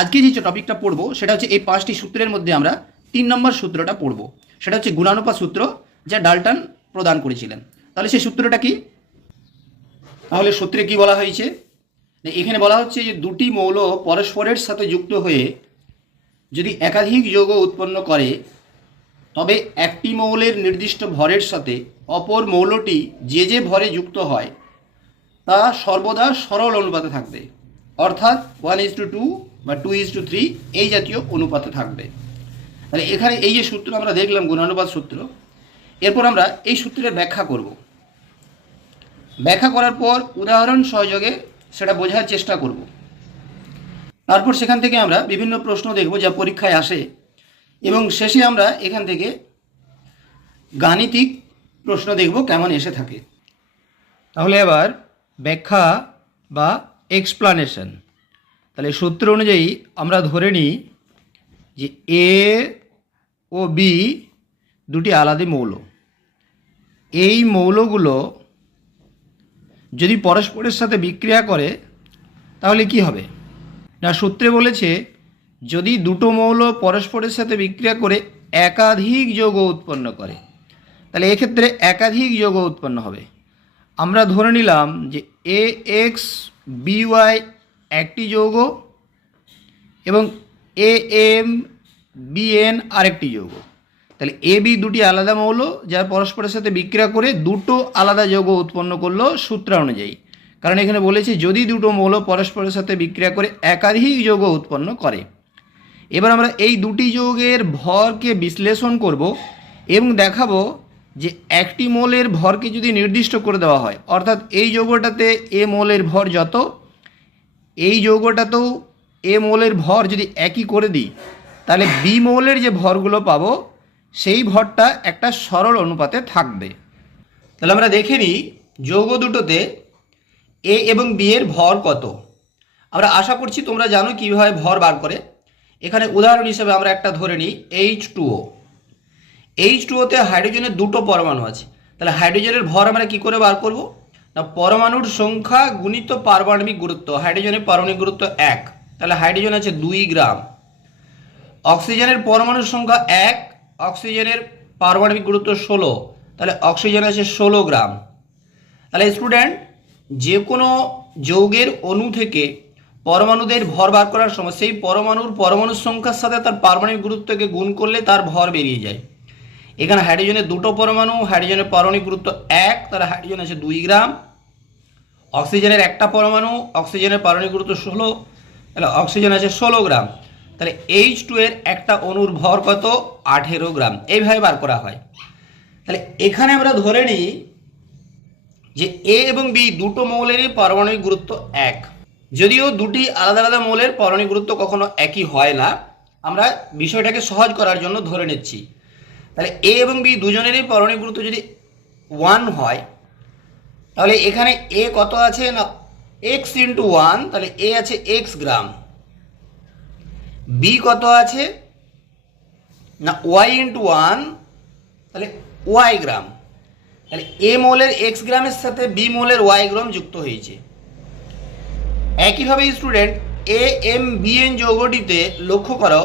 আজকে যে টপিকটা পড়বো সেটা হচ্ছে এই 5টি সূত্রের মধ্যে আমরা 3 নম্বর সূত্রটা পড়বো। সেটা হচ্ছে গুণানুপাত সূত্র, যা ডাল্টন প্রদান করেছিলেন। তাহলে সেই সূত্রটা কি? তাহলে সূত্রে কি বলা হয়েছে? এখানে বলা হচ্ছে যে দুটি মৌল পরস্পরের সাথে যুক্ত হয়ে যদি একাধিক যৌগ উৎপন্ন করে, তবে একটি মৌলের নির্দিষ্ট ভরের সাথে অপর মৌলটি যে যে ভরে যুক্ত হয় তা সর্বদা সরল অনুপাতে থাকবে, অর্থাৎ 1:2 বা 2:3 এই জাতীয় অনুপাতে থাকবে। তাহলে এখানে এই যে সূত্র আমরা দেখলাম গুণানুপাত সূত্র, এরপর আমরা এই সূত্রের ব্যাখ্যা করব। ব্যাখ্যা করার পর উদাহরণ সহযোগে সেটা বোঝার চেষ্টা করব। তারপর সেখান থেকে আমরা বিভিন্ন প্রশ্ন দেখব যা পরীক্ষায় আসে, এবং শেষে আমরা এখান থেকে গাণিতিক প্রশ্ন দেখব কেমন এসে থাকে। তাহলে এবার ব্যাখ্যা বা এক্সপ্লানেশন। তাহলে সূত্র অনুযায়ী আমরা ধরে নিই যে এ ও বি দুটি আলাদা মৌল। এই মৌলগুলো যদি পরস্পরের সাথে বিক্রিয়া করে তাহলে কি হবে না, সূত্রে বলেছে যদি দুটো মৌল পরস্পরের সাথে বিক্রিয়া করে একাধিক যৌগ উৎপন্ন করে, তাহলে এক্ষেত্রে একাধিক যৌগ উৎপন্ন হবে। আমরা ধরে নিলাম যে এ এক্স বি ওয়াই একটি যৌগ এবং এ এম বি এন আরেকটি যৌগ। তাহলে এ বি দুটি আলাদা মৌল যা পরস্পরের সাথে বিক্রিয়া করে দুটো আলাদা যৌগ উৎপন্ন করলো সূত্র অনুযায়ী, কারণ এখানে বলেছে যদি দুটো মৌল পরস্পরের সাথে বিক্রিয়া করে একাধিক যৌগ উৎপন্ন করে। এবার আমরা এই দুটি যৌগের ভরকে বিশ্লেষণ করব এবং দেখাবো যে একটি মৌলের ভরকে যদি নির্দিষ্ট করে দেওয়া হয়, অর্থাৎ এই যৌগটাতে এ মৌলের ভর যত, এই যৌগটাতেও এ মৌলের ভর যদি একই করে দিই, তাহলে বি মৌলের যে ভরগুলো পাবো সেই ভরটা একটা সরল অনুপাতে থাকবে। তাহলে আমরা দেখে নিই যৌগ দুটোতে এ এবং বি এর ভর কত। আমরা আশা করছি তোমরা জানো কীভাবে ভর বার করে। এখানে উদাহরণ হিসেবে আমরা একটা ধরে নিই H2O। H2Oতে হাইড্রোজেনের দুটো পরমাণু আছে। তাহলে হাইড্রোজেনের ভর আমরা কি করে বার করব না, পরমাণুর সংখ্যা গুণিত পারমাণবিক গুরুত্ব। হাইড্রোজেনের পারমাণবিক গুরুত্ব 1, তাহলে হাইড্রোজেন আছে 2 গ্রাম। অক্সিজেনের পরমাণুর সংখ্যা 1, অক্সিজেনের পারমাণবিক গুরুত্ব 16, তাহলে অক্সিজেন আছে 16 গ্রাম। তাহলে স্টুডেন্ট, যে কোনো যৌগের অণু থেকে পরমাণুদের ভর বার করার সময় সেই পরমাণুর সংখ্যার সাথে তার পারমাণবিক গুরুত্বকে গুণ করলে তার ভর বেরিয়ে যায়। এখানে হাইড্রোজেনের দুটো পরমাণু, হাইড্রোজেনের পারমাণবিক গুরুত্ব 1, তাহলে হাইড্রোজেন আছে 2 গ্রাম। অক্সিজেনের একটা পরমাণু, অক্সিজেনের পারমাণবিক গুরুত্ব 16, তাহলে অক্সিজেন আছে 16 গ্রাম। তাহলে H2 এর একটা অণুর ভর কত? 18 গ্রাম। এইভাবে বার করা হয়। তাহলে এখানে আমরা ধরে নিই যে এ এবং বি দুটো মৌলেরই পারমাণবিক গুরুত্ব 1। যদিও দুটি আলাদা আলাদা মৌলের পারমাণবিক গুরুত্ব কখনো একই হয় না, আমরা বিষয়টাকে সহজ করার জন্য ধরে নিচ্ছি। তাহলে এ এবং বি দুজনেরই পারমাণবিক গুরুত্ব যদি 1 হয়, তাহলে এখানে এ কত আছে না x × 1, তাহলে এ আছে x গ্রাম। বি কত আছে না y × 1, তাহলে y গ্রাম। তাহলে এ মৌলের x গ্রামের সাথে বি মৌলের y গ্রাম যুক্ত হয়েছে। একইভাবে student A M B N যৌগটিতে লক্ষ্য করো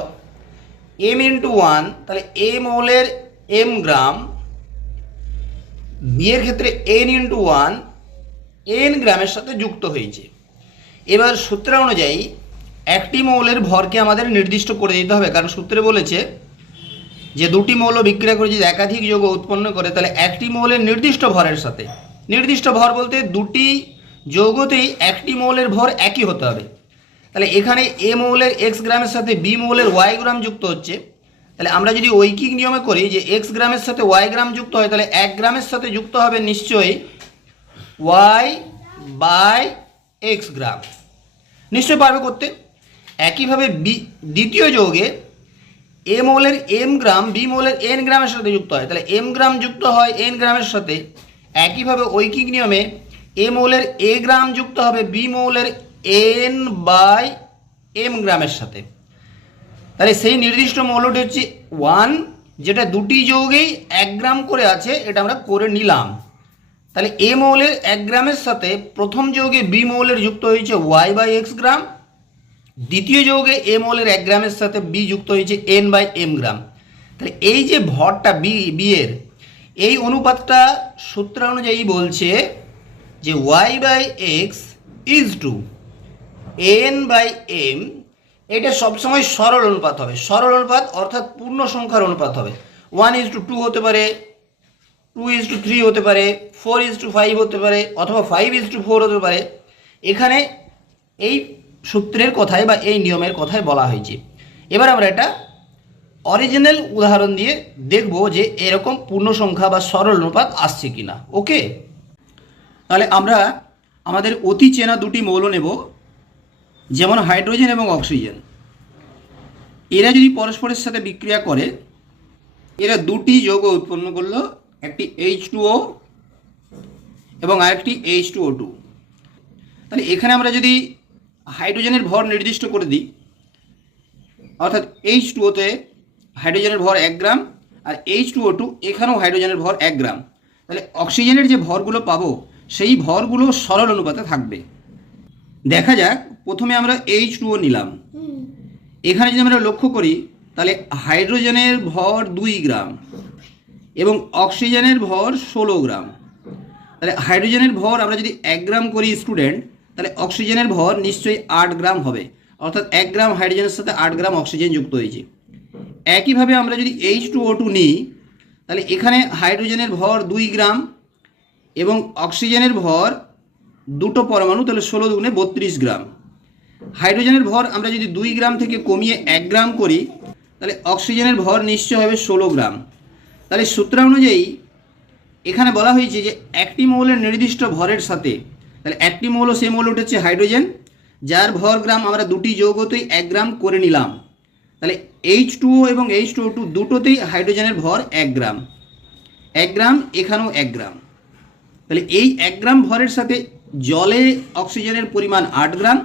m × 1, তাহলে এ মৌলের m গ্রাম, বি এর ক্ষেত্রে n × 1 n গ্রামের সাথে যুক্ত হয়েছে। এবার সূত্র অনুযায়ী একটি মৌলের ভরকে আমাদের নির্দিষ্ট করে দিতে হবে, কারণ সূত্রে বলেছে যে দুটি মৌল বিক্রিয়া করে যদি একাধিক যৌগ উৎপন্ন করে, তাহলে একটি মৌলের নির্দিষ্ট ভরের সাথে, নির্দিষ্ট ভর বলতে দুটি যৌগতেই একটি মৌলের ভর একই হতে হবে। তাহলে এখানে এ মৌলের x গ্রামের সাথে বি মৌলের y গ্রাম যুক্ত হচ্ছে। তাহলে আমরা যদি ঐকিক নিয়মে করি যে x গ্রামের সাথে y গ্রাম যুক্ত হয়, তাহলে 1 গ্রামের সাথে যুক্ত হবে নিশ্চয়ই y/x গ্রাম। নিশ্চয়ই পারবে করতে। একইভাবে দ্বিতীয় যৌগে এ মৌলের m গ্রাম বি মৌলের n গ্রামের সাথে যুক্ত হয়, তাহলে m গ্রাম যুক্ত হয় n গ্রামের সাথে। একইভাবে ঐকিক নিয়মে এ মৌলের a গ্রাম যুক্ত হবে বি মৌলের n/m গ্রামের সাথে। তাহলে সেই নির্দিষ্ট মৌলটি হচ্ছে 1, যেটা দুটি যৌগেই 1 গ্রাম করে আছে, এটা আমরা করে নিলাম। তাহলে এ মৌলের 1 গ্রামের সাথে প্রথম যৌগে বি মৌলের যুক্ত হয়েছে y/x গ্রাম, দ্বিতীয় যৌগে এ মৌলের 1 গ্রামের সাথে বি যুক্ত হয়েছে n/m গ্রাম। তাহলে এই যে ভরটা বি এর এই অনুপাতটা সূত্র অনুযায়ী বলছে যে y/x = n/m। এটা সবসময় সরল অনুপাত হবে। সরল অনুপাত অর্থাৎ পূর্ণ সংখ্যার অনুপাত হবে। 1:2 হতে পারে, 2:3 হতে পারে, 4:5 হতে পারে, অথবা 5:4 হতে পারে। এখানে এই সূত্রের কথায় বা এই নিয়মের কথায় বলা হয়েছে। এবার আমরা এটা অরিজিনাল উদাহরণ দিয়ে দেখব যে এরকম পূর্ণ সংখ্যা বা সরল অনুপাত আসছে কিনা। ওকে, তাহলে আমরা আমাদের অতি চেনা দুটি মৌল নেব, যেমন হাইড্রোজেন এবং অক্সিজেন। এরা যদি পরস্পরের সাথে বিক্রিয়া করে এরা দুটি যৌগ উৎপন্ন করলো, একটি H2O এবং আরেকটি H2O2। তাহলে এখানে আমরা যদি হাইড্রোজেনের ভর নির্দিষ্ট করে দিই, অর্থাৎ H2O-তে হাইড্রোজেনের ভর 1 গ্রাম আর H2O2 এখানেও হাইড্রোজেনের ভর 1 গ্রাম, তাহলে অক্সিজেনের যে ভরগুলো পাবো সেই ভরগুলো সরল অনুপাতে থাকবে। দেখা যাক, প্রথমে আমরা H2O নিলাম। এখানে যদি আমরা লক্ষ্য করি তাহলে হাইড্রোজেনের ভর 2 গ্রাম এবং অক্সিজেনের ভর 16 গ্রাম। তাহলে হাইড্রোজেনের ভর আমরা যদি 1 গ্রাম করি স্টুডেন্ট, তাহলে অক্সিজেনের ভর নিশ্চয়ই 8 গ্রাম হবে, অর্থাৎ 1 গ্রাম হাইড্রোজেনের সাথে 8 গ্রাম অক্সিজেন যুক্ত হয়েছে। একইভাবে আমরা যদি H2O2 নিই, তাহলে এখানে হাইড্রোজেনের ভর 2 গ্রাম এবং অক্সিজেনের ভর দুটো পরমাণু, তাহলে 16 দুগুণে 32 গ্রাম। হাইড্রোজেনের ভর আমরা যদি 2 গ্রাম থেকে কমিয়ে 1 গ্রাম করি, তাহলে অক্সিজেনের ভর নিশ্চয় হবে 16 গ্রাম। তাহলে সূত্র অনুযায়ী এখানে বলা হয়েছে যে একটি মৌলের নির্দিষ্ট ভরের সাথে, তাহলে একটি মৌল, সেই মৌলটা হচ্ছে হাইড্রোজেন, যার ভর গ্রাম আমরা দুটি যৌগতেই 1 গ্রাম করে নিলাম। তাহলে H2O এবং H2O2 দুটোতেই হাইড্রোজেনের ভর 1 গ্রাম, 1 গ্রাম, এখানেও 1 গ্রাম। তাহলে এই 1 গ্রাম ভরের সাথে জলে অক্সিজেনের পরিমাণ 8 গ্রাম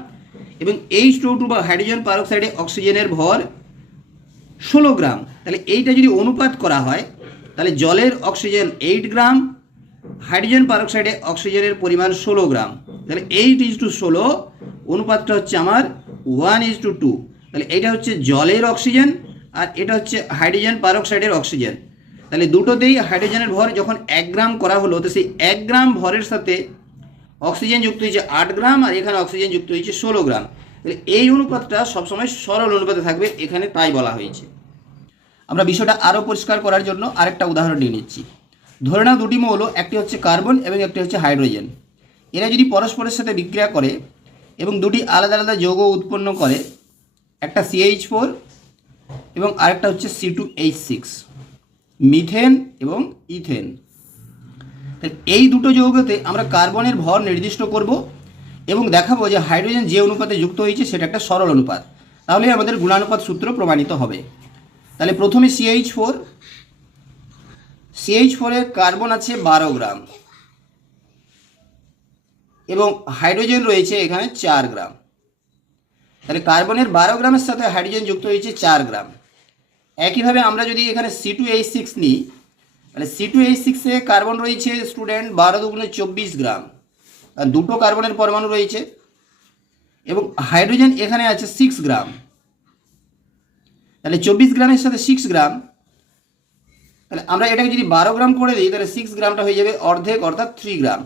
এবং H2O2 বা হাইড্রোজেন পারঅক্সাইডে অক্সিজেনের ভর 16 গ্রাম। তাহলে এইটা যদি অনুপাত করা হয়, তাহলে জলের অক্সিজেন 8 গ্রাম, হাইড্রোজেন পারঅক্সাইডে অক্সিজেনের পরিমাণ 16 গ্রাম। তাহলে 8:16 অনুপাতটা হচ্ছে আমার 1:2। তাহলে এটা হচ্ছে জলের অক্সিজেন আর এটা হচ্ছে হাইড্রোজেন পারঅক্সাইডের অক্সিজেন। তাহলে দুটোতেই হাইড্রোজেনের ভর যখন 1 গ্রাম করা হলো, তো সেই 1 গ্রাম ভরের সাথে অক্সিজেন যুক্ত হয়েছে 8 গ্রাম আর এখানে অক্সিজেন যুক্ত হয়েছে 16 গ্রাম। তাহলে এই অনুপাতটা সবসময় সরল অনুপাতে থাকবে, এখানে তাই বলা হয়েছে। আমরা বিষয়টা আরও পরিষ্কার করার জন্য আরেকটা উদাহরণ নিয়ে নিচ্ছি। ধরে নাও দুটি মৌল, একটি হচ্ছে কার্বন এবং একটি হচ্ছে হাইড্রোজেন। এরা যদি পরস্পরের সাথে বিক্রিয়া করে এবং দুটি আলাদা আলাদা যৌগ উৎপন্ন করে, একটা CH4 এবং আরেকটা হচ্ছে C2H6, মিথেন এবং ইথেন। এই দুটো যৌগতে আমরা কার্বনের ভর নির্দিষ্ট করব এবং দেখাবো যে হাইড্রোজেন যে অনুপাতে যুক্ত হয়েছে সেটা একটা সরল অনুপাত, তাহলে আমাদের গুণানুপাত সূত্র প্রমাণিত হবে। তাহলে প্রথমে CH4 এর কার্বন আছে 12 গ্রাম এবং হাইড্রোজেন রয়েছে এখানে 4 গ্রাম। তাহলে কার্বনের 12 গ্রামের সাথে হাইড্রোজেন যুক্ত হয়েছে 4 গ্রাম। একইভাবে আমরা যদি এখানে C2H6 নিই, তাহলে C2H6 এ কার্বন রয়েছে স্টুডেন্ট 12 দুগুণে 24 গ্রাম, আর দুটো কার্বনের পরমাণু রয়েছে এবং হাইড্রোজেন এখানে আছে 6 গ্রাম। তাহলে 24 গ্রামের সাথে 6 গ্রাম, তাহলে আমরা এটাকে যদি 12 গ্রাম করে দিই, তাহলে 6 গ্রামটা হয়ে যাবে অর্ধেক, অর্থাৎ 3 গ্রাম।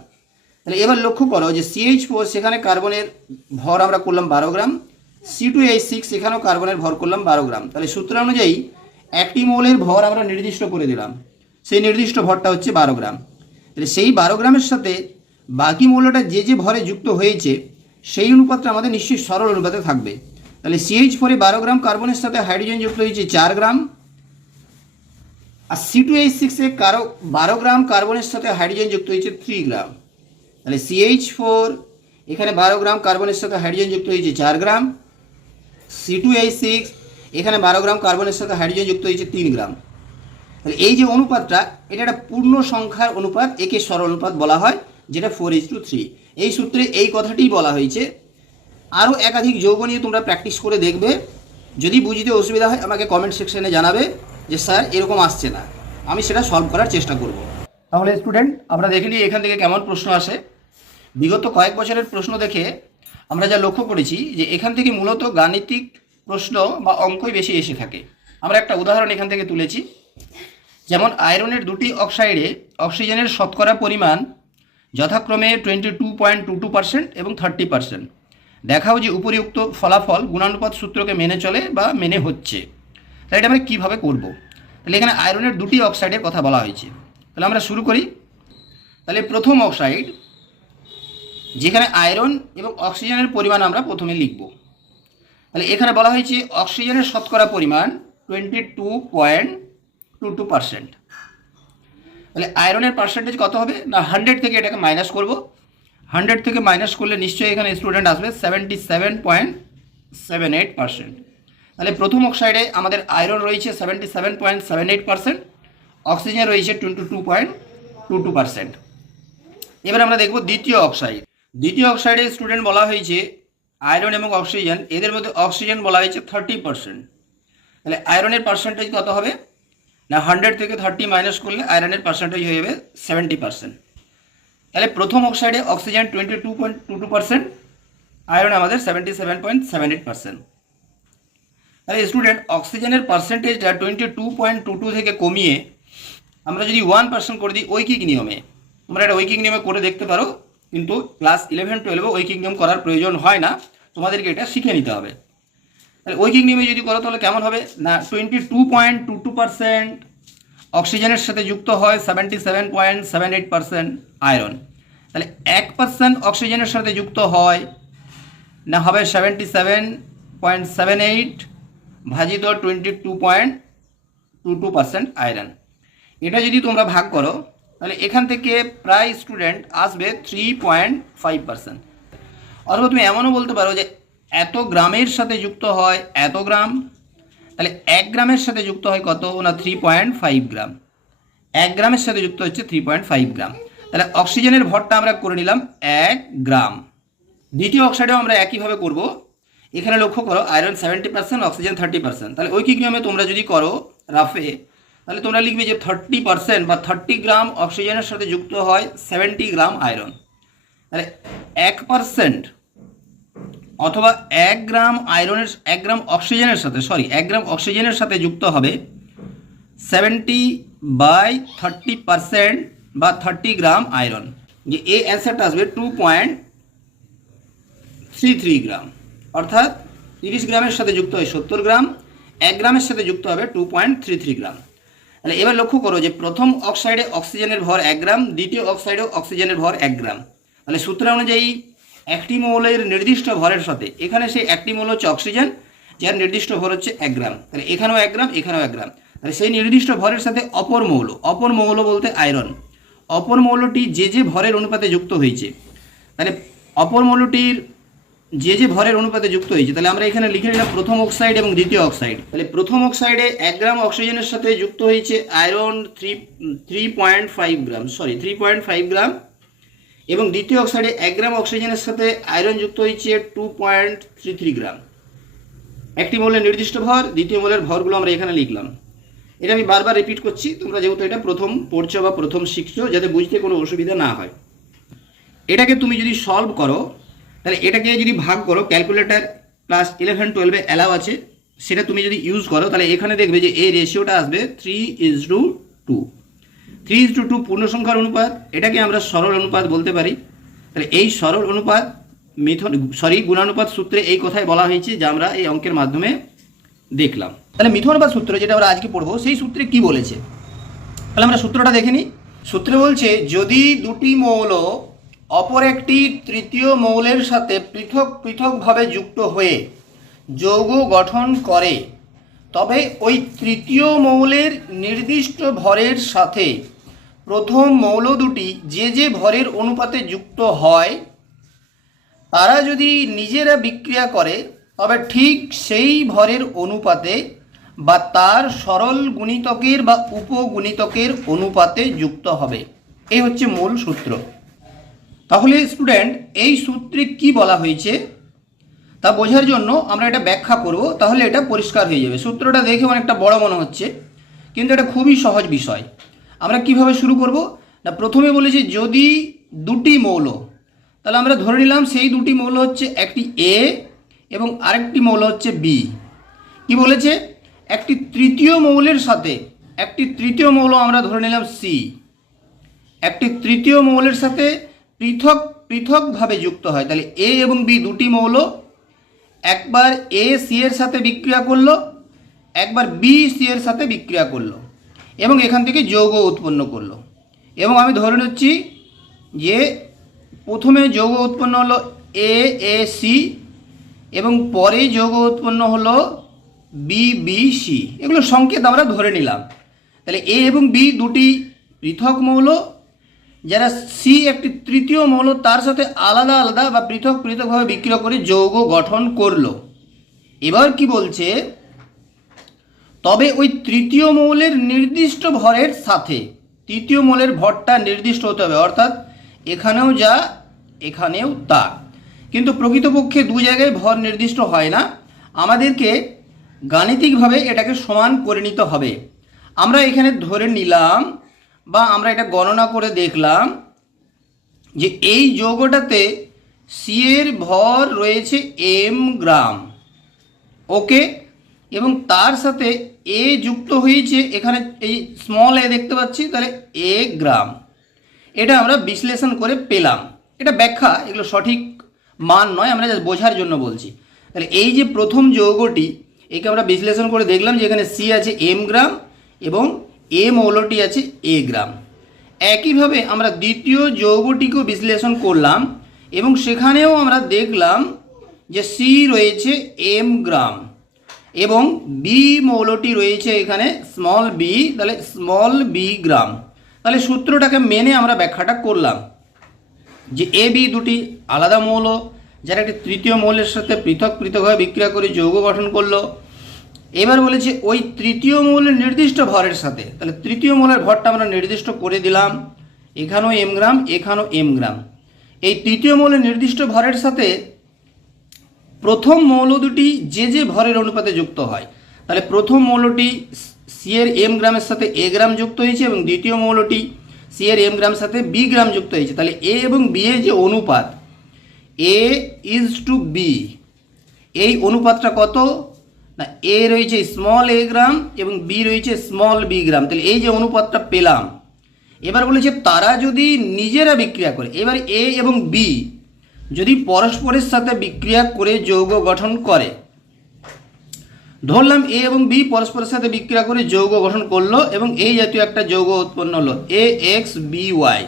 তাহলে এবার লক্ষ্য করো যে CH4 সেখানে কার্বনের ভর আমরা করলাম 12 গ্রাম, C2H6 এখানেও কার্বনের ভর করলাম 12 গ্রাম। তাহলে সূত্র অনুযায়ী একটি মৌলের ভর আমরা নির্দিষ্ট করে দিলাম, সেই নির্দিষ্ট ভরটা হচ্ছে 12 গ্রাম। তাহলে সেই 12 গ্রামের সাথে বাকি মৌলটা যে যে ভরে যুক্ত হয়েছে সেই অনুপাতটা আমাদের নিশ্চয়ই সরল অনুপাতে থাকবে। তাহলে CH4 এ 12 গ্রাম কার্বনের সাথে হাইড্রোজেন যুক্ত হয়েছে 4 গ্রাম, আর C2H6 এ 12 গ্রাম কার্বনের সাথে হাইড্রোজেন যুক্ত হয়েছে 3 গ্রাম। তাহলে CH4 এখানে 12 গ্রাম কার্বনের সাথে হাইড্রোজেন যুক্ত হয়েছে 4 গ্রাম, C2H6 এখানে 12 গ্রাম কার্বনের সাথে হাইড্রোজেন যুক্ত হয়েছে 3 গ্রাম। তাহলে এই যে অনুপাতটা, এটা একটা পূর্ণ সংখ্যার অনুপাত, একে সরল অনুপাত বলা হয়, যেটা 4:3। এই সূত্রে এই কথাটিই বলা হয়েছে। আরও একাধিক যৌগ নিয়ে তোমরা প্র্যাকটিস করে দেখবে। যদি বুঝতে অসুবিধা হয় আমাকে কমেন্ট সেকশনে জানাবে যে স্যার এরকম আসছে না, আমি সেটা সলভ করার চেষ্টা করব। তাহলে স্টুডেন্ট আমরা দেখে নিই এখান থেকে কেমন প্রশ্ন আসে। বিগত কয়েক বছরের প্রশ্ন দেখে আমরা যা লক্ষ্য করেছি যে এখান থেকে মূলত গাণিতিক প্রশ্ন বা অঙ্কই বেশি এসে থাকে। আমরা একটা উদাহরণ এখান থেকে তুলেছি, যেমন আয়রনের দুটি অক্সাইডে অক্সিজেনের শতকরা পরিমাণ যথাক্রমে 22.22% এবং 30%। দেখাও যে উপরিউক্ত ফলাফল গুণানুপাত সূত্রকে মেনে চলে বা মেনে হচ্ছে। তাহলে এটা আমরা কীভাবে করব? তাহলে এখানে আয়রনের দুটি অক্সাইডের কথা বলা হয়েছে। তাহলে আমরা শুরু করি। তাহলে প্রথম অক্সাইড, যেখানে আয়রন এবং অক্সিজেনের পরিমাণ আমরা প্রথমে লিখব। তাহলে এখানে বলা হয়েছে অক্সিজেনের শতকরা পরিমাণ 22.22%। তাহলে আয়রনের পার্সেন্টেজ কত হবে না, 100 থেকে এটাকে মাইনাস করব। 100 থেকে মাইনাস করলে নিশ্চয়ই এখানে স্টুডেন্ট আসবে 77.78%। তাহলে প্রথম অক্সাইডে আমাদের আয়রন রয়েছে 77.78%, অক্সিজেন রয়েছে 22.22%। এবার আমরা দেখব দ্বিতীয় অক্সাইড। দ্বিতীয় অক্সাইডে স্টুডেন্ট বলা হয়েছে আয়রন এবং অক্সিজেন, এদের মধ্যে অক্সিজেন বলা হয়েছে 30%। তাহলে আয়রনের পার্সেন্টেজ কত হবে না, 100 থেকে 30 মাইনাস করলে আয়রনের পার্সেন্টেজ হয়ে যাবে 70%। তাহলে প্রথম অক্সাইডে অক্সিজেন 22.22%, আয়রন আমাদের 77.78%। তাহলে স্টুডেন্ট অক্সিজেনের পার্সেন্টেজটা 22.22 থেকে কমিয়ে আমরা যদি 1% করে দিই ঐকিক নিয়মে, তোমরা এটা ঐকিক নিয়মে করে দেখতে পারো, কিন্তু ক্লাস 11-12 ঐকিক নিয়ম করার প্রয়োজন হয় না, তোমাদেরকে এটা শিখে নিতে হবে। তাহলে ঐকিক নিয়মে যদি করো তাহলে কেমন হবে না, 22.22% অক্সিজেনের সাথে যুক্ত হয় 77.78% আয়রন। তাহলে 1% অক্সিজেনের সাথে যুক্ত হয় না, হবে 77.78 ভাজিত 22.22% আয়রন। এটা যদি তোমরা ভাগ করো তাহলে এখান থেকে প্রায় স্টুডেন্ট আসবে 3.5%। অথবা তুমি এমনও বলতে পারো যে এত গ্রামের সাথে যুক্ত হয় এত গ্রাম, তাহলে 1 গ্রামের সাথে যুক্ত হয় কত না, 3.5 গ্রাম। 1 গ্রামের সাথে যুক্ত হচ্ছে 3.5 গ্রাম। তাহলে অক্সিজেনের ভরটা আমরা করে নিলাম 1 গ্রাম। দ্বিতীয় অক্সাইডেও আমরা একইভাবে করব। এখানে লক্ষ্য করো আয়রন 70%, অক্সিজেন 30%। তাহলে ঐকিক নিয়মে তোমরা যদি করো রাফে, তাহলে তোমরা লিখবে যে 30% বা 30 গ্রাম অক্সিজেনের সাথে যুক্ত হয় 70 গ্রাম আয়রন। তাহলে 1% অথবা 1 গ্রাম আয়রনের 1 গ্রাম অক্সিজেনের সাথে 1 গ্রাম অক্সিজেনের সাথে যুক্ত হবে 70/30% বা 30 গ্রাম আয়রন। যে এই অ্যান্সারটা আসবে 2.33 গ্রাম, অর্থাৎ 30 গ্রামের সাথে যুক্ত হয় 70 গ্রাম, 1 গ্রামের সাথে যুক্ত হবে 2.33 গ্রাম। তাহলে এবার লক্ষ্য করো যে প্রথম অক্সাইডে অক্সিজেনের ভর 1 গ্রাম, দ্বিতীয় অক্সাইডে অক্সিজেনের ভর 1 গ্রাম। তাহলে সূত্র অনুযায়ী একটি মৌলের নির্দিষ্ট ভরের সাথে এখানে সেই একটি মৌল হচ্ছে অক্সিজেন, যার নির্দিষ্ট ভর হচ্ছে 1 গ্রাম। তাহলে এখানেও 1 গ্রাম, এখানেও 1 গ্রাম। তাহলে সেই নির্দিষ্ট ভরের সাথে অপর মৌল বলতে আয়রন, অপর মৌলটি যে যে ভরের অনুপাতে যুক্ত হয়েছে, তাহলে অপর মৌলটির যে যে ভরের অনুপাতে যুক্ত হয়েছে, তাহলে আমরা এখানে লিখে নিলাম প্রথম অক্সাইড এবং দ্বিতীয় অক্সাইড। তাহলে প্রথম অক্সাইডে 1 গ্রাম অক্সিজেনের সাথে যুক্ত হয়েছে আয়রন 3.5 গ্রাম, এবং দ্বিতীয় অক্সাইডে 1 গ্রাম অক্সিজেনের সাথে আয়রন যুক্ত হয়েছে 2.33 গ্রাম। একটি মৌলের নির্দিষ্ট ভর, দ্বিতীয় মৌলের ভরগুলো আমরা এখানে লিখলাম। এটা আমি বারবার রিপিট করছি, তোমরা যেহেতু এটা প্রথম পড়ছো বা প্রথম শিখছো, যাতে বুঝতে কোনো অসুবিধা না হয়। এটাকে তুমি যদি সলভ করো, তাহলে এটাকে যদি ভাগ করো, ক্যালকুলেটার ক্লাস 11-12 অ্যালাউ আছে, সেটা তুমি যদি ইউজ করো তাহলে এখানে দেখবে যে এই রেশিওটা আসবে 3:2। 3:2 পূর্ণ সংখ্যার অনুপাত, এটাকে আমরা সরল অনুপাত বলতে পারি। তাহলে এই সরল অনুপাত গুণানুপাত সূত্রে এই কথাই বলা হয়েছে, যা আমরা এই অঙ্কের মাধ্যমে দেখলাম। তাহলে মিথ্যানুপাত সূত্র যেটা আমরা আজকে পড়বো, সেই সূত্রে কি বলেছে, তাহলে আমরা সূত্রটা দেখে নিই। সূত্রে বলছে যদি দুটি মৌল অপর একটি তৃতীয় মৌলের সাথে পৃথক পৃথকভাবে যুক্ত হয়ে যৌগ গঠন করে, তবে ওই তৃতীয় মৌলের নির্দিষ্ট ভরের সাথে প্রথম মৌল দুটি যে যে ভরের অনুপাতে যুক্ত হয়, তারা যদি নিজেরা বিক্রিয়া করে তবে ঠিক সেই ভরের অনুপাতে বা তার সরল গুণিতকের বা উপগুণিতকের অনুপাতে যুক্ত হবে। এই হচ্ছে মূল সূত্র। তাহলে স্টুডেন্ট এই সূত্রে কি বলা হয়েছে তা বোঝার জন্য আমরা এটা ব্যাখ্যা করব, তাহলে এটা পরিষ্কার হয়ে যাবে। সূত্রটা দেখে অনেকটা বড় মনে হচ্ছে, কিন্তু এটা খুবই সহজ বিষয়। আমরা কিভাবে শুরু করব না, প্রথমে বলেছি যদি দুটি মৌল, তাহলে আমরা ধরে নিলাম সেই দুটি মৌল হচ্ছে একটি এ এবং আরেকটি মৌল হচ্ছে বি। কি বলেছে? একটি তৃতীয় মৌলের সাথে একটি তৃতীয় মৌল আমরা ধরে নিলাম সি, একটি তৃতীয় মৌলের সাথে পৃথক পৃথকভাবে যুক্ত হয়। তাহলে এ এবং বি দুটি মৌল, একবার এ সি এর সাথে বিক্রিয়া করলো, একবার বি সি এর সাথে বিক্রিয়া করলো এবং এখান থেকে যৌগ উৎপন্ন করলো। এবং আমি ধরে নিচ্ছি যে প্রথমে যৌগ উৎপন্ন হলো এ এ সি এবং পরে যৌগ উৎপন্ন হলো বি বি সি। এগুলো সংকেত আমরা ধরে নিলাম। তাহলে এ এবং বি দুটি পৃথক মৌল, যারা সি একটি তৃতীয় মৌল, তার সাথে আলাদা আলাদা বা পৃথক পৃথকভাবে বিক্রিয়া করে যৌগ গঠন করলো। এবার কি বলছে? তবে ওই তৃতীয় মৌলের নির্দিষ্ট ভরের সাথে, তৃতীয় মৌলের ভরটা নির্দিষ্ট হতে হবে, অর্থাৎ এখানেও যা এখানেও তা। কিন্তু প্রকৃতপক্ষে দু জায়গায় ভর নির্দিষ্ট হয় না, আমাদেরকে গাণিতিকভাবে এটাকে সমান করে নিতে হবে। আমরা এখানে ধরে নিলাম বা আমরা এটা গণনা করে দেখলাম যে এই যৌগটাতে সি এর ভর রয়েছে এম গ্রাম, ওকে, এবং তার সাথে এ যুক্ত হয়েছে, এখানে এই স্মল এ দেখতে পাচ্ছি, তাহলে এ গ্রাম। এটা আমরা বিশ্লেষণ করে পেলাম। এটা ব্যাখ্যা, এগুলো সঠিক মান নয়, আমরা জাস্ট বোঝার জন্য বলছি। তাহলে এই যে প্রথম যৌগটি, একে আমরা বিশ্লেষণ করে দেখলাম যে এখানে সি আছে এম গ্রাম এবং এ মৌলটি আছে এ গ্রাম। একইভাবে আমরা দ্বিতীয় যৌগটিকেও বিশ্লেষণ করলাম এবং সেখানেও আমরা দেখলাম যে সি রয়েছে এম গ্রাম এবং বি মৌলটি রয়েছে এখানে স্মল বি, তাহলে স্মল বি গ্রাম। তাহলে সূত্রটাকে মেনে আমরা ব্যাখ্যাটা করলাম যে এ বি দুটি আলাদা মৌল, যারা একটি তৃতীয় মৌলের সাথে পৃথক পৃথকভাবে বিক্রিয়া করে যৌগ গঠন করলো। এবার বলেছে ওই তৃতীয় মৌলের নির্দিষ্ট ভরের সাথে, তাহলে তৃতীয় মৌলের ভরটা আমরা নির্দিষ্ট করে দিলাম, এখানেও এম গ্রাম এখানেও এম গ্রাম। এই তৃতীয় মৌলের নির্দিষ্ট ভরের সাথে প্রথম মৌল দুটি যে যে ভরের অনুপাতে যুক্ত হয়, তাহলে প্রথম মৌলটি সি এর এম গ্রামের সাথে এ গ্রাম যুক্ত হয়েছে এবং দ্বিতীয় মৌলটি সি এর এম গ্রাম সাথে বি গ্রাম যুক্ত হয়েছে। তাহলে এ এবং বি এর যে অনুপাত এ ইজ টু বি, এই অনুপাতটা কত না, এ রয়েছে স্মল এ গ্রাম এবং বি রয়েছে স্মল বি গ্রাম। তাহলে এই যে অনুপাতটা পেলাম। এবার বলেছে তারা যদি নিজেরা বিক্রিয়া করে, এবার এ এবং বি যদি পরস্পরের সাথে বিক্রিয়া করে যৌগ গঠন করে, ধরলাম এ এবং বি পরস্পরের সাথে বিক্রিয়া করে যৌগ গঠন করলো এবং এই জাতীয় একটা যৌগ উৎপন্ন হলো এ এক্স বি ওয়াই।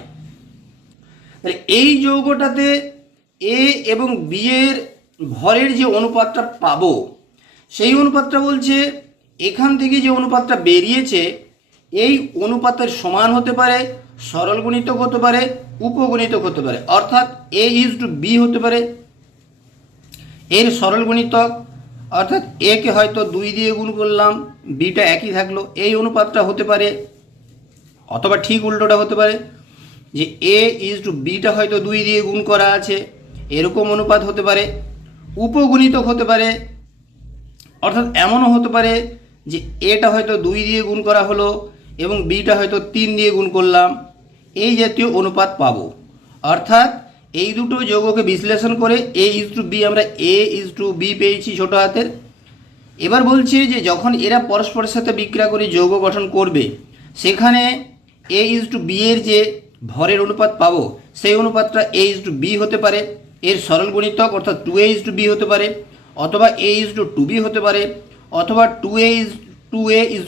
তাহলে এই যৌগটাতে এ এবং বি এর ভরের যে অনুপাতটা পাবো, সেই অনুপাতটা বলছে এখান থেকে যে অনুপাতটা বেরিয়েছে এই অনুপাতের সমান হতে পারে, সরল গুণিতক হতে পারে, উপগুণিতক হতে পারে। অর্থাৎ এ ইজ টু বি হতে পারে এর সরল গুণিতক, অর্থাৎ এ কে হয়তো 2 দিয়ে গুণ করলাম, বিটা একই থাকলো, এই অনুপাতটা হতে পারে। অথবা ঠিক উল্টোটা হতে পারে যে এ ইজ টু বিটা হয়তো 2 দিয়ে গুণ করা আছে, এরকম অনুপাত হতে পারে। উপগুণিতক হতে পারে, অর্থাৎ এমনও হতে পারে যে এটা হয়তো 2 দিয়ে গুণ করা হলো এবং বিটা হয়তো 3 দিয়ে গুণ করলাম, এই জাতীয় অনুপাত পাবো। অর্থাৎ এই দুটো যৌগকে বিশ্লেষণ করে এ ইজ টু বি আমরা এ ইজ টু বি পেয়েছি ছোটো হাতের। এবার বলছে যে যখন এরা পরস্পরের সাথে বিক্রিয়া করে যৌগ গঠন করবে, সেখানে এ ইজ টু বি এর যে ভরের অনুপাত পাবো, সেই অনুপাতটা এ ইজ টু বি হতে পারে, এর সরল গুণিতক অর্থাৎ 2a ইজ টু বি হতে পারে, অথবা এ ইজ টু 2b হতে পারে, অথবা 2a ইজ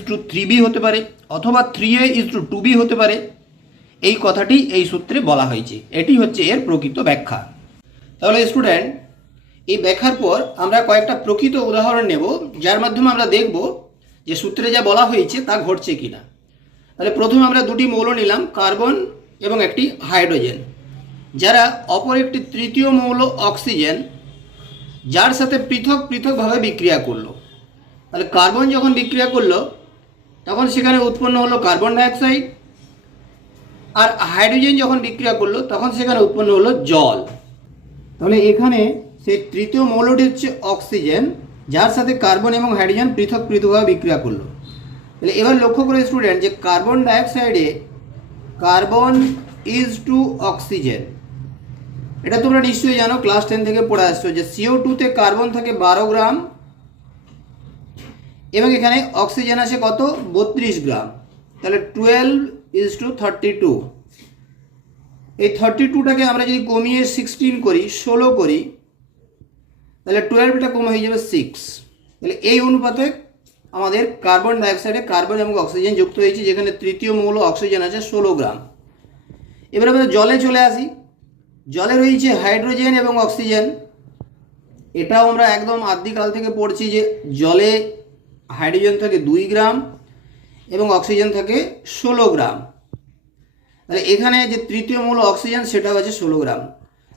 টু 3b হতে পারে, অথবা 3a ইজ টু 2b হতে পারে। এই কথাটি এই সূত্রে বলা হয়েছে, এটি হচ্ছে এর প্রকৃত ব্যাখ্যা। তাহলে স্টুডেন্ট, এই ব্যাখ্যার পর আমরা কয়েকটা প্রকৃত উদাহরণ নেব, যার মাধ্যমে আমরা দেখব যে সূত্রে যা বলা হয়েছে তা ঘটছে কিনা। তাহলে প্রথমে আমরা দুটি মৌল নিলাম, কার্বন এবং একটি হাইড্রোজেন, যারা অপর একটি তৃতীয় মৌল অক্সিজেন, যার সাথে পৃথক পৃথকভাবে বিক্রিয়া করলো। তাহলে কার্বন যখন বিক্রিয়া করলো তখন সেখানে উৎপন্ন হলো কার্বন ডাইঅক্সাইড, আর হাইড্রোজেন যখন বিক্রিয়া করলো তখন সেখানে উৎপন্ন হলো জল। তাহলে এখানে সেই তৃতীয় মৌলটি হচ্ছে অক্সিজেন, যার সাথে কার্বন এবং হাইড্রোজেন পৃথক পৃথকভাবে বিক্রিয়া করলো। তাহলে এবার লক্ষ্য করে স্টুডেন্ট যে কার্বন ডাইঅক্সাইডে কার্বন ইজ টু অক্সিজেন, এটা তোমরা নিশ্চয়ই জানো, ক্লাস 10 থেকে পড়ে আসছো যে CO2-তে কার্বন থাকে 12 গ্রাম এবং এখানে অক্সিজেন আছে কত 32 গ্রাম, তাহলে 12:32। এই 32টাকে আমরা যদি কমিয়ে 16 করি, 16 করি, তাহলে 12টা কমে হয়ে যাবে 6। তাহলে এই অনুপাতে আমাদের কার্বন ডাইঅক্সাইডে কার্বন এবং অক্সিজেন যুক্ত হয়েছে, যেখানে তৃতীয় মৌল অক্সিজেন আছে 16 গ্রাম। এবার আমরা জলে চলে আসি। জলে রয়েছে হাইড্রোজেন এবং অক্সিজেন। এটাও আমরা একদম আদিকাল থেকে পড়ছি যে জলে হাইড্রোজেন থাকে 2 গ্রাম এবং অক্সিজেন থাকে 16 গ্রাম। তাহলে এখানে যে তৃতীয় মৌল অক্সিজেন সেটা হচ্ছে 16 গ্রাম।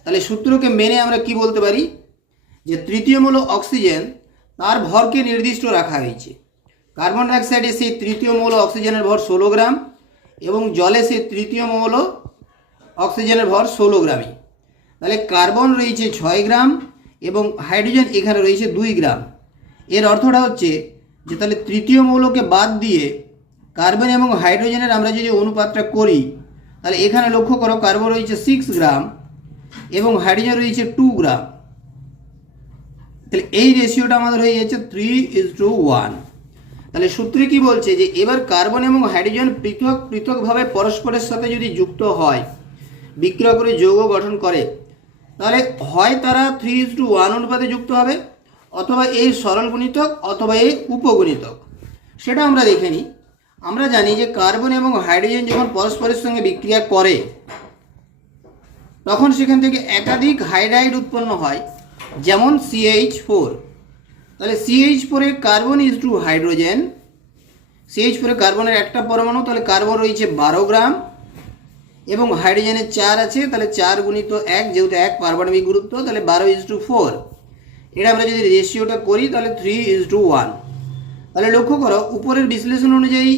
তাহলে সূত্রকে মেনে আমরা কি বলতে পারি যে তৃতীয় মৌল অক্সিজেন তার ভরকে নির্দিষ্ট রাখা হয়েছে। কার্বন ডাইঅক্সাইডে সেই তৃতীয় মৌল অক্সিজেনের ভর 16 গ্রাম এবং জলে সেই তৃতীয় মৌল অক্সিজেনের ভর 16 গ্রামই। তাহলে কার্বন রয়েছে 6 গ্রাম এবং হাইড্রোজেন এখানে রয়েছে 2 গ্রাম। এর অর্থটা হচ্ছে যে তাহলে তৃতীয় মৌলকে বাদ দিয়ে কার্বন এবং হাইড্রোজেনের আমরা যদি অনুপাতটা করি, তাহলে এখানে লক্ষ্য করো কার্বন রয়েছে 6 গ্রাম এবং হাইড্রোজেন রয়েছে 2 গ্রাম। তাহলে এই রেশিওটা আমাদের হয়ে যাচ্ছে 3:1। তাহলে সূত্রে কি বলছে যে এবার কার্বন এবং হাইড্রোজেন পৃথক পৃথকভাবে পরস্পরের সাথে যদি যুক্ত হয়, বিক্রিয়া করে যৌগ গঠন করে, তাহলে হয় তারা 3:1 অনুপাতে যুক্ত হবে, অথবা এই সরল গুণিতক অথবা এই উপগুণিতক। সেটা আমরা দেখে নিই। আমরা জানি যে কার্বন এবং হাইড্রোজেন যখন পরস্পরের সঙ্গে বিক্রিয়া করে তখন সেখান থেকে একাধিক হাইড্রাইড উৎপন্ন হয়, যেমন CH4। তাহলে CH4 এ carbon is to hydrogen, CH4 এ কার্বনের একটা পরমাণু, তাহলে কার্বন রয়েছে 12 গ্রাম এবং হাইড্রোজেনের 4 আছে, তাহলে 4 গুণিত 1, যেহেতু 1 পারমাণবিক গুরুত্ব, তাহলে 12:4। এটা আমরা যদি রেশিওটা করি তাহলে 3:1। তাহলে লক্ষ্য করো উপরের বিশ্লেষণ অনুযায়ী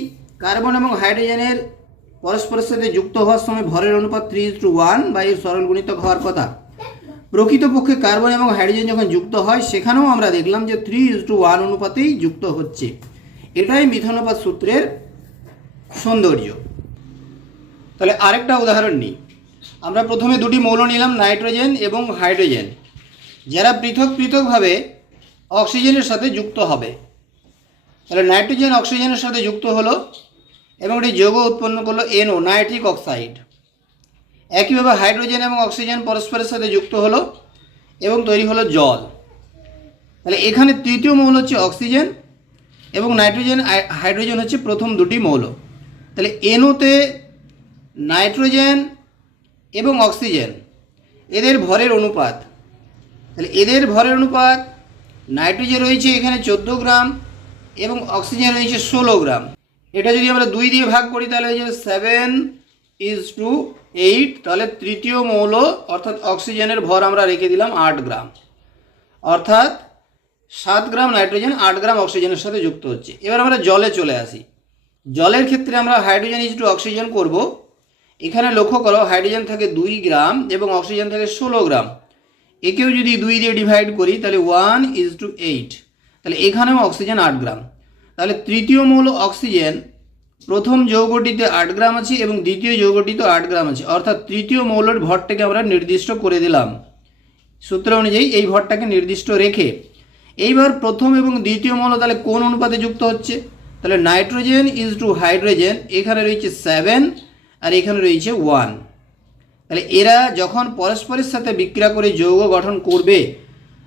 কার্বন এবং হাইড্রোজেনের পরস্পরের সাথে যুক্ত হওয়ার সময় ভরের অনুপাত 3:1 বা এর সরল গুণিতক হওয়ার কথা। প্রকৃতপক্ষে কার্বন এবং হাইড্রোজেন যখন যুক্ত হয় সেখানেও আমরা দেখলাম যে 3:1 অনুপাতেই যুক্ত হচ্ছে। এটাই মিথনুপাত সূত্রের সৌন্দর্য। তাহলে আরেকটা উদাহরণ নিই। আমরা প্রথমে দুটি মৌল নিলাম, নাইট্রোজেন এবং হাইড্রোজেন, যারা পৃথক পৃথকভাবে অক্সিজেনের সাথে যুক্ত হবে। তাহলে নাইট্রোজেন অক্সিজেনের সাথে যুক্ত হলো এবং এটি যৌগ উৎপন্ন করলো NO, নাইট্রিক অক্সাইড। একইভাবে হাইড্রোজেন এবং অক্সিজেন পরস্পরের সাথে যুক্ত হলো এবং তৈরি হলো জল। তাহলে এখানে তৃতীয় মৌল হচ্ছে অক্সিজেন এবং নাইট্রোজেন হাইড্রোজেন হচ্ছে প্রথম দুটি মৌল। তাহলে NO-তে নাইট্রোজেন এবং অক্সিজেন এদের ভরের অনুপাত, তাহলে এদের ভরের অনুপাত নাইট্রোজেন রয়েছে এখানে 14 গ্রাম এবং অক্সিজেন রয়েছে 16 গ্রাম। এটা যদি আমরা 2 দিয়ে ভাগ করি তাহলে হয়ে যাবে 7:8। তাহলে তৃতীয় মৌল অর্থাৎ অক্সিজেনের ভর আমরা রেখে দিলাম 8 গ্রাম, অর্থাৎ 7 গ্রাম নাইট্রোজেন 8 গ্রাম অক্সিজেনের সাথে যুক্ত হচ্ছে। এবার আমরা জলে চলে আসি। জলের ক্ষেত্রে আমরা হাইড্রোজেন ইজ টু অক্সিজেন করব। এখানে লক্ষ্য করো হাইড্রোজেন থাকে 2 গ্রাম এবং অক্সিজেন থাকে 16 গ্রাম। একেও যদি 2 দিয়ে ডিভাইড করি তাহলে 1:8। তাহলে এখানেও অক্সিজেন 8 গ্রাম। তাহলে তৃতীয় মৌল অক্সিজেন প্রথম যৌগটিতে 8 গ্রাম আছে এবং দ্বিতীয় যৌগটিতে 8 গ্রাম আছে, অর্থাৎ তৃতীয় মৌলের ভরটাকে আমরা নির্দিষ্ট করে দিলাম সূত্র অনুযায়ী, এই ভরটাকে নির্দিষ্ট রেখে। এইবার প্রথম এবং দ্বিতীয় মৌল তাহলে কোন অনুপাতে যুক্ত হচ্ছে, তাহলে নাইট্রোজেন ইজ টু হাইড্রোজেন এখানে রয়েছে 7 আর এখানে রয়েছে 1। তাহলে এরা যখন পরস্পরের সাথে বিক্রিয়া করে যৌগ গঠন করবে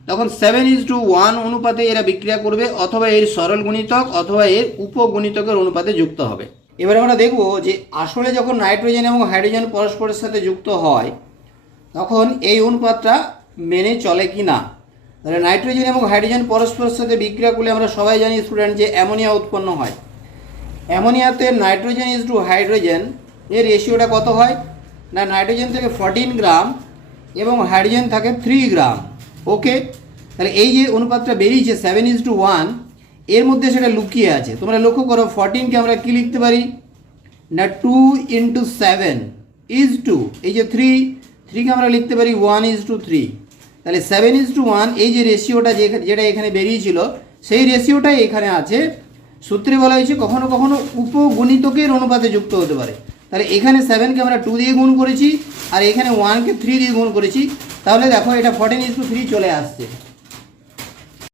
তখন 7:1 অনুপাতে এরা বিক্রিয়া করবে, অথবা এর সরল গুণিতক অথবা এর উপগুণিতকের অনুপাতে যুক্ত হবে। এবারে আমরা দেখব যে আসলে যখন নাইট্রোজেন এবং হাইড্রোজেন পরস্পরের সাথে যুক্ত হয় তখন এই অনুপাতটা মেনে চলে কি না। তাহলে নাইট্রোজেন এবং হাইড্রোজেন পরস্পরের সাথে বিক্রিয়া করলে আমরা সবাই জানি স্টুডেন্ট যে অ্যামোনিয়া উৎপন্ন হয়। অ্যামোনিয়াতে নাইট্রোজেন ইজ টু হাইড্রোজেন এর রেশিওটা কত হয় না, নাইট্রোজেন থেকে 14 গ্রাম এবং হাইড্রোজেন থাকে 3 গ্রাম। ওকে, তাহলে এই যে অনুপাতটা বেরিয়েছে 7:1 এর মধ্যে সেটা লুকিয়ে আছে। তোমরা লক্ষ্য করো 14কে আমরা কি লিখতে পারি না 2 × 7 ইজ টু, এই যে 3কে আমরা লিখতে পারি 1:3। তাহলে 7:1 এই যে রেশিওটা যেটা এখানে বেরিয়েছিল সেই রেশিওটাই এখানে আছে। সূত্রে বলা হয়েছে কখনো কখনো উপগুণিতকের অনুপাতে যুক্ত হতে পারে। তাহলে এখানে 7কে আমরা 2 দিয়ে গুণ করেছি আর এখানে 1কে 3 দিয়ে গুণ করেছি, তাহলে দেখো এটা 14:3 চলে আসছে।